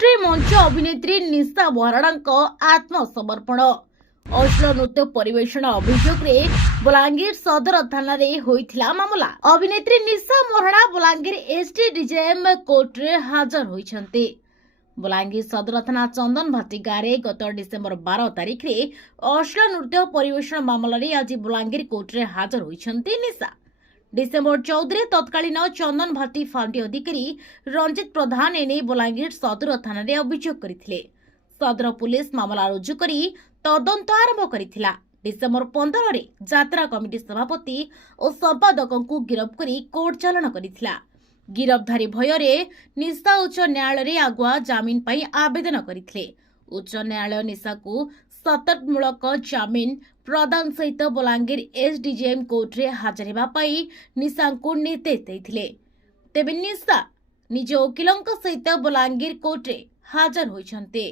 कोर्टे मंच अभिनेत्री निशा महाराणा आत्मसमर्पण अश्लील नृत्य परिवेषण अभियोग बलांगीर सदर थाना होइथिला मामला। अभिनेत्री निशा महाराणा बलांगीर एसडीजेएम कोर्टे हाजर होइछन्ते। बलांगीर सदर थाना चंदन भाटी गाँव गत डिसेम्बर 12 तारिख रे अश्लील नृत्य परिवेषण मामलें आज बलांगीर कोर्टे हाजर होइछन्ते निशा। डिसेम्बर 14 तत्कालीन चंदन भाटी फाउंडी अधिकारी रंजित प्रधान एने बलांगीर सदर थाना अभियोग करथिले। सदर पुलिस मामला रुजु करी तदंत आरंभ करिथिला। डिसेम्बर 15 रे यात्रा कमिटी सभापति और संपादकों गिरफ करी कोर्ट चालाण करिथिला। गिरफ्तारी भୟରେ निशा उच्च न्यायालय आगुआ जामिन पाई आवेदन करथिले। उच्च न्यायालय निशा को सतर्कमूलक जामिन प्रदान सहित बलांगीर एसडीजेएम कोर्टे हाजर हेबा पाई निशा को निर्देश देथिले। तेबे निशा निज वकीलों सहित बलांगीर कोर्टे हाजर होइछन्ते।